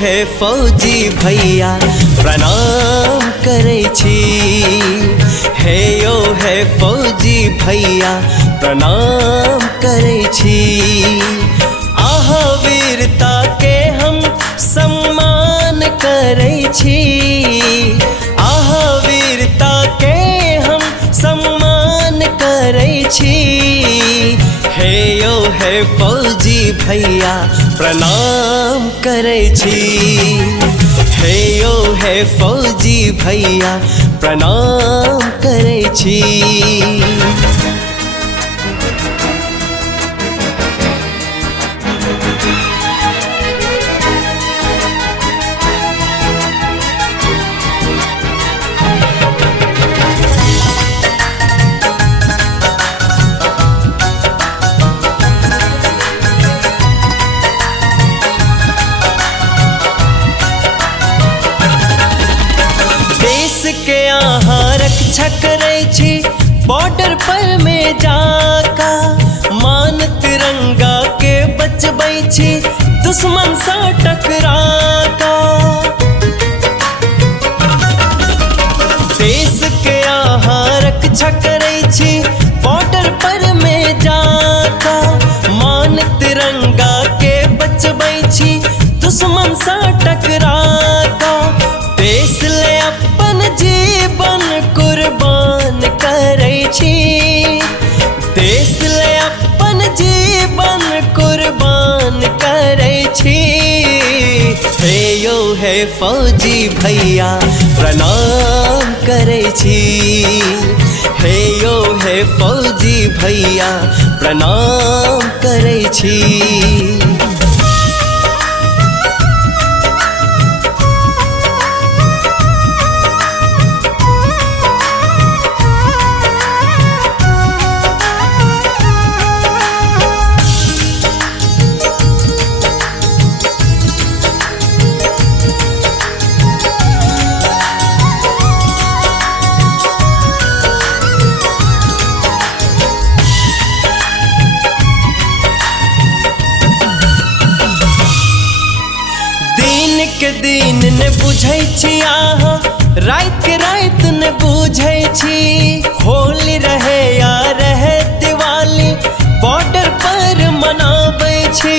हे फौजी भैया प्रणाम करै छी। हे यो हे फौजी भैया प्रणाम करै छी। आहा वीरता के हम सम्मान करै छी। आहा वीरता के हम सम्मान करै छी। हे यो हे फौजी भैया प्रणाम करै छी। हे यो हे फौजी भैया प्रणाम करै छी। के यहाँ रक्षा करै छी बॉर्डर पर में जाका। मान तिरंगा के बचबै छी दुश्मन सा टकराका। देश के यहाँ रक्षा करै छी बॉर्डर पर में जाका। मान तिरंगा के बचबै छी दुश्मन सा टकराका। देश ले अपन जीवन कुर्बान करै छी। देश ले अपन जीवन कुर्बान करै छी। हे यो हे फौजी भैया प्रणाम करै छी। हे यो हे फौजी भैया प्रणाम करै छी। के दिन ने बुझै छी आहा रात के रात ने बुझै छी। होली रहे या रहे दिवाली बॉर्डर पर मनाबै छी।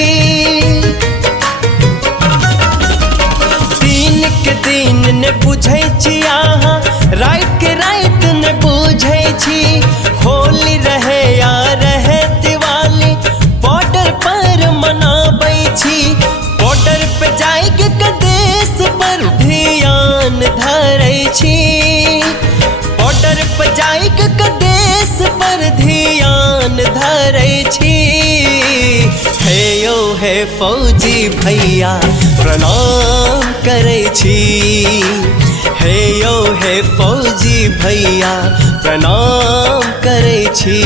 दिन के दिन ने बुझै छी आहा रात के रात ने बुझै छी। होली रहे या रहे दिवाली बॉर्डर पर मनाबै छी। बॉर्डर पे जाएगी देश पर ध्यान धरै छी। बॉर्डर पे जाएगी देश पर ध्यान धरै छी। हे यो हे फौजी भैया प्रणाम करै छी। हे यो हे फौजी भैया प्रणाम करै छी।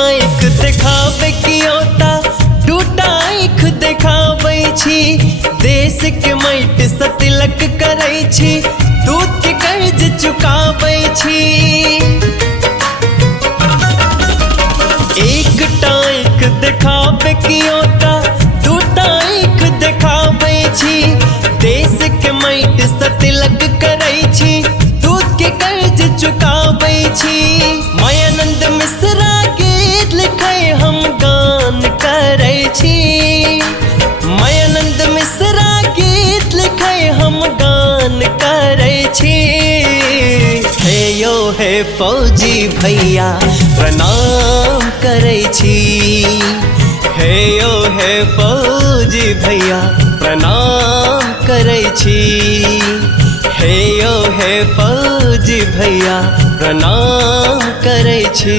एक दिखावे की ओता टूटा आँख दिखावे छी। देश के माटि से तिलक करै छी दूध के कर्ज चुकावे छी। एक टाइक दिखावे की ओता टूटा आँख दिखावे छी। देश के माटि से तिलक करै छी दूध के कर्ज चुकावे छी। मायानंद मिश्रा गीत लिखे हम गान करै छी। मायानंद मिश्रा गीत लिखे हम गान करै छी। हे यो हे फौजी भैया प्रणाम करै छी। हे यो हे फौजी भैया प्रणाम करै छी। हे यो हे फौजी भैया प्रणाम करै छी।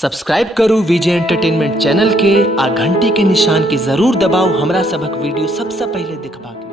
सब्सक्राइब करू विजय एंटरटेनमेंट चैनल के आ घंटी के निशान के जरूर दबाओ हमरा सबक वीडियो सबसे पहले देखबा के।